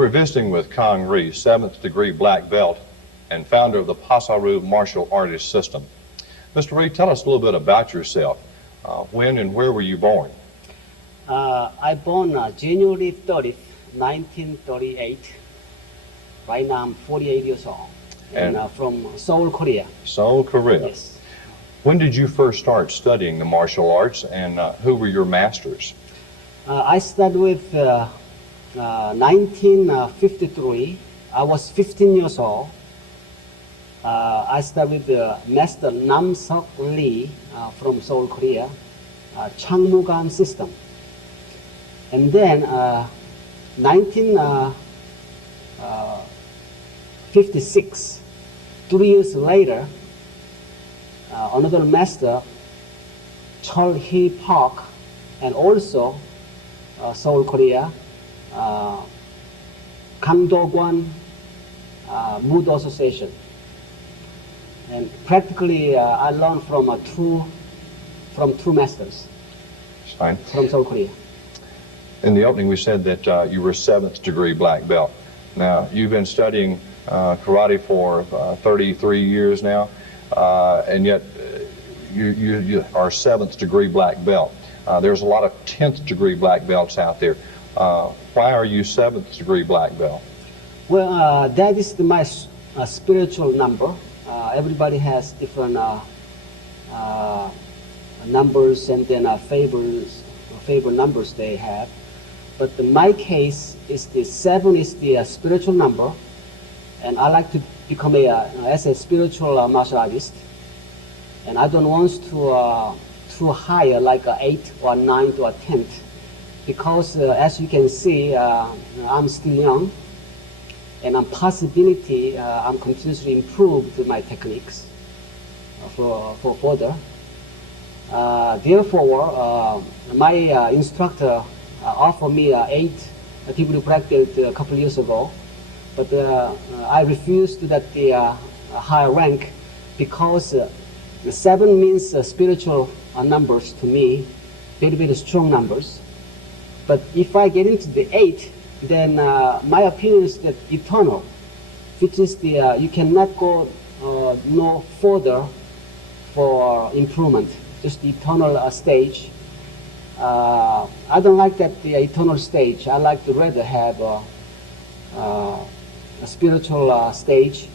We're visiting with Kang Rhee, 7th degree black belt and founder of the Pasaru Martial Artist System. Mr. Rhee, tell us a little bit about yourself. When and where were you born? I born January 30th, 1938. Right now I'm 48 years old. And from Seoul, Korea. Seoul, Korea. Yes. When did you first start studying the martial arts, and who were your masters? I started with 1953. I was 15 years old. I started with Master Nam-seok Lee from Seoul, Korea, Changmugan system. And then 1956, 3 years later, another master, Chol-hee Park, and also Seoul, Korea, Kang-do-gwan Mudo Association. And practically I learned from two masters. Fine. From Seoul, Korea. In the opening we said that you were 7th degree black belt. Now, you've been studying karate for 33 years now, and yet you are 7th degree black belt. There's a lot of 10th degree black belts out there. Why are you 7th degree black belt? Well, that is my spiritual number. Everybody has different numbers and then favorite numbers they have. But in my case, is the 7 is the spiritual number, and I like to become as a spiritual martial artist. And I don't want to higher like a 8 or 9 to a 10th, because as you can see, I'm still young, and I'm possibility I'm continuously improve my techniques for further. Therefore, my instructor offered me 8 degree black belt a couple years ago, but I refused that the higher rank, because the 7 means spiritual numbers to me, very, very strong numbers. But if I get into the 8, then my opinion is that eternal, which is the you cannot go no further for improvement, just the eternal stage. I don't like that the eternal stage. I like to rather have a spiritual stage,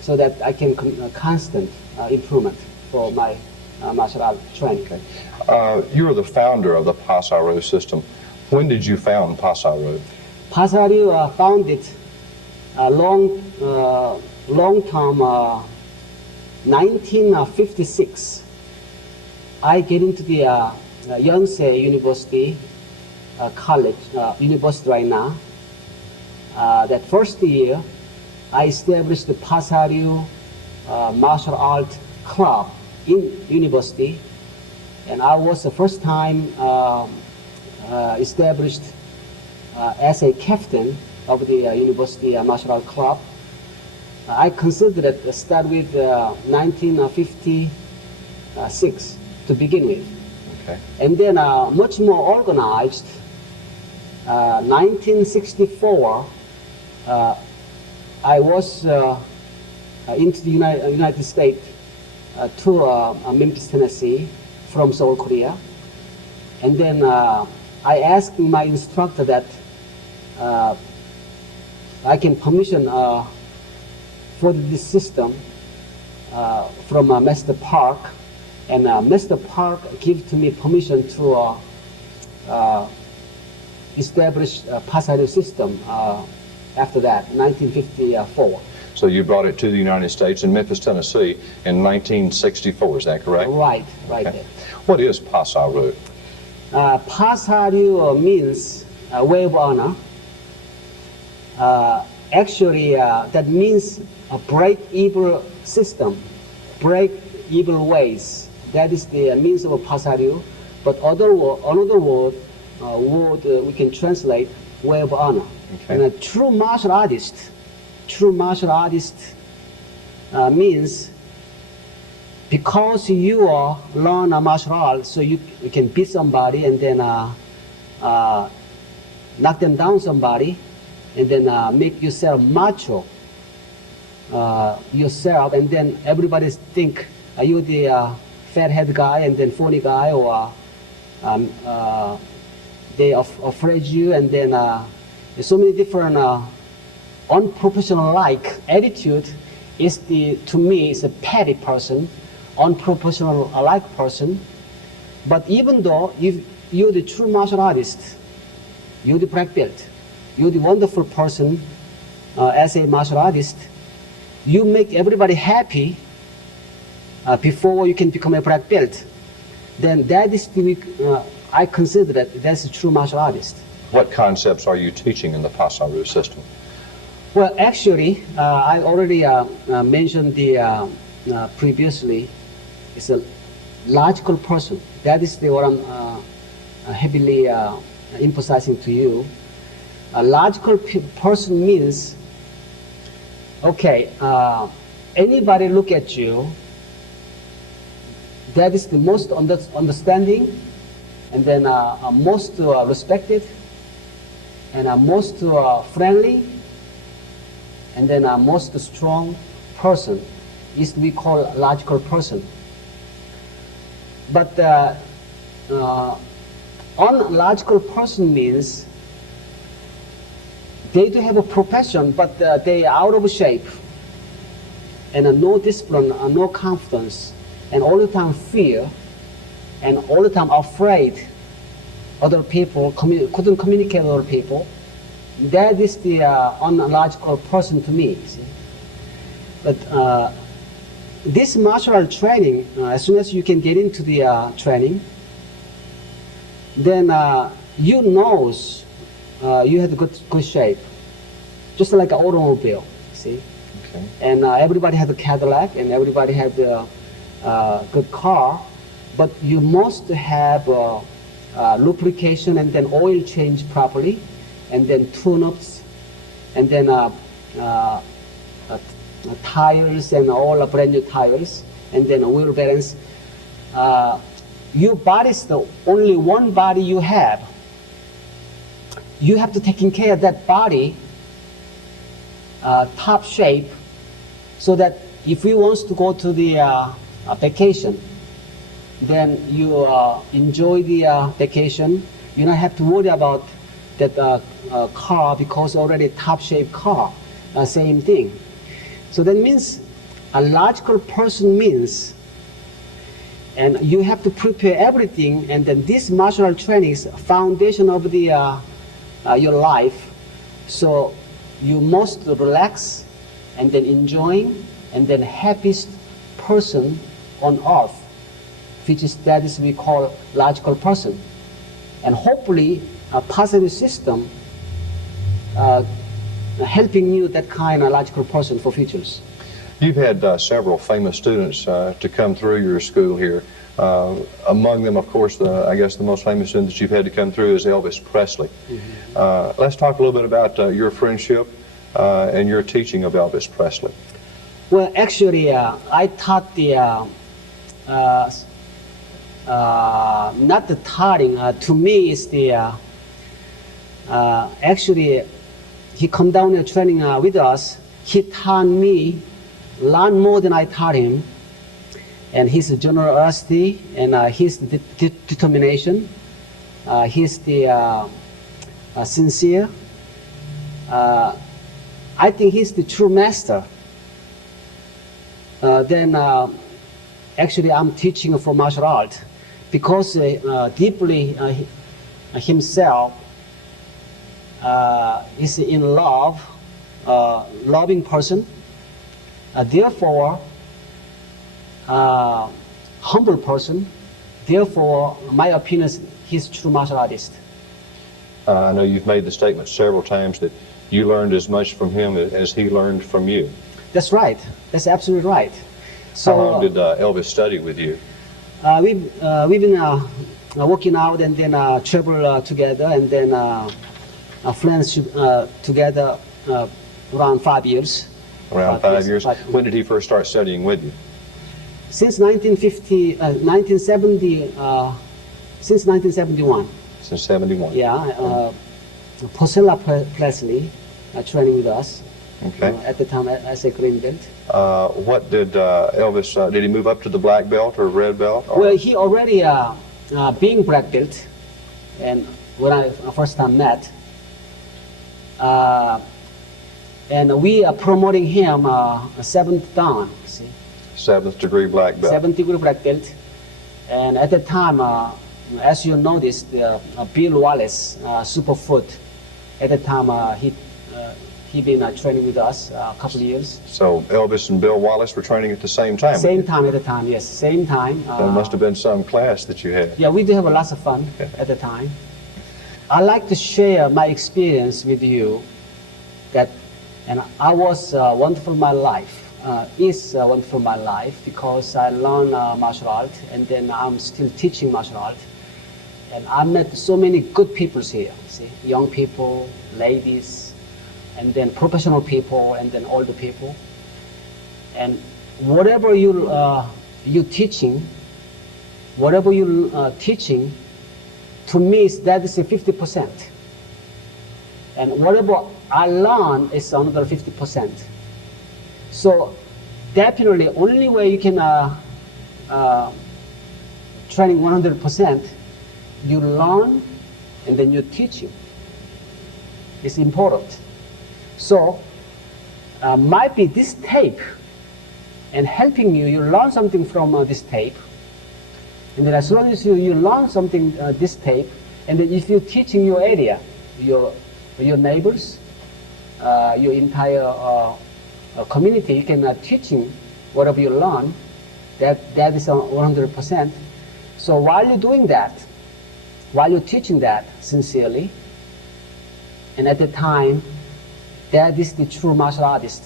so that I can constant improvement for my martial art training. Okay. You are the founder of the Pasaru system. When did you found Pasaru? Pasaru founded long term, 1956. I get into the Yonsei University college, university right now. That first year, I established the Pasaru martial art club in university, and I was the first time established as a captain of the university martial art club. I considered it start with 1956 to begin with. Okay. And then much more organized. 1964, I was into the United States to Memphis, Tennessee, from Seoul, Korea. And then I asked my instructor that I can permission for this system from Master Park, and Master Park gave to me permission to establish a Pasaru system after that, 1954. So you brought it to the United States in Memphis, Tennessee in 1964, is that correct? Right Okay. there. What is Pasaru? Pasaru means way of honor. Actually, that means a break evil system, break evil ways. That is the means of Pasaru. But another word we can translate way of honor. Okay. And a true martial artist means because you are learn a martial art, so you can beat somebody and then knock them down somebody, and then make yourself macho yourself, and then everybody think you're the fathead guy and then phony guy, or they afraid you, and then there's so many different unprofessional-like attitude. Is to me is a petty person, unprofessional-like person. But even though if you're the true martial artist, you're the black belt, you're the wonderful person as a martial artist, you make everybody happy before you can become a black belt, then that is I consider that's a true martial artist. What concepts are you teaching in the Pasaru system? Well, actually, I already mentioned previously. It's a logical person. That is what I'm heavily emphasizing to you. A logical person means, okay, anybody look at you, that is the most understanding, and then most respected, and most friendly, and then most strong person is we call logical person. But unlogical person means they do have a profession, but they are out of shape, and no discipline, no confidence, and all the time fear, and all the time afraid other people, couldn't communicate with other people. That is the unlogical person to me. See? But this martial art training, as soon as you can get into the training, then you knows you have a good shape, just like an automobile. See, okay. And everybody has a Cadillac, and everybody has a good car, but you must have lubrication and then oil change properly, and then tune-ups, and then tires and all brand new tires, and then wheel balance. Your body is the only one body you have. You have to take care of that body, top shape, so that if you want to go to the vacation, then you enjoy the vacation. You don't have to worry about that car, because already top shape car, same thing. So that means a logical person means, and you have to prepare everything, and then this martial art training is foundation of the your life. So you must relax, and then enjoying, and then happiest person on earth, which is that is we call logical person, and hopefully a positive system helping you that kind of logical person for futures. You've had several famous students to come through your school here. Among them, of course, I guess the most famous student that you've had to come through is Elvis Presley. Mm-hmm. Let's talk a little bit about your friendship and your teaching of Elvis Presley. Well, actually, I taught the, not the taughting, to me is the, actually, he come down here training with us. He taught me a lot more than I taught him. And his generosity, and his determination, his the sincere. I think he's the true master. Then actually I'm teaching for martial art, because deeply himself is in love, loving person. Therefore, humble person. Therefore, my opinion is he's true martial artist. I know you've made the statement several times that you learned as much from him as he learned from you. That's right. That's absolutely right. So, how long did Elvis study with you? We've been working out, and then travel together, and then friendship together around 5 years. Around 5 years. When did he first start studying with you? Since 1970, since 1971. Since 71. Yeah, Priscilla Presley, training with us. Okay. At the time as a green belt. What did Elvis, did he move up to the black belt or red belt? Or? Well, he already being black belt, and when I first time met, and we are promoting him a 7th dan, see? 7th degree black belt. 7th degree black belt. And at the time, as you noticed, Bill Wallace, Superfoot, at the time he been training with us a couple of years. So Elvis and Bill Wallace were training at the same time? Same time at the time, yes, same time. That must have been some class that you had. Yeah, we do have a lot of fun at the time. I like to share my experience with you that, and I was wonderful in my life, is wonderful in my life because I learned martial art and then I'm still teaching martial art. And I met so many good people here, see, young people, ladies, and then professional people, and then older people. And whatever you teaching, to me that is a 50%. And whatever I learn is another 50%. So definitely, only way you can training 100%, you learn and then you teach you. It's important. So might be this tape and helping you, you learn something from this tape. And then as long as you learn something, this tape, and then if you teach in your area, your neighbors, your entire community, you can teaching whatever you learn, that is 100%. So while you're doing that, while you're teaching that sincerely, and at the time, that is the true martial artist.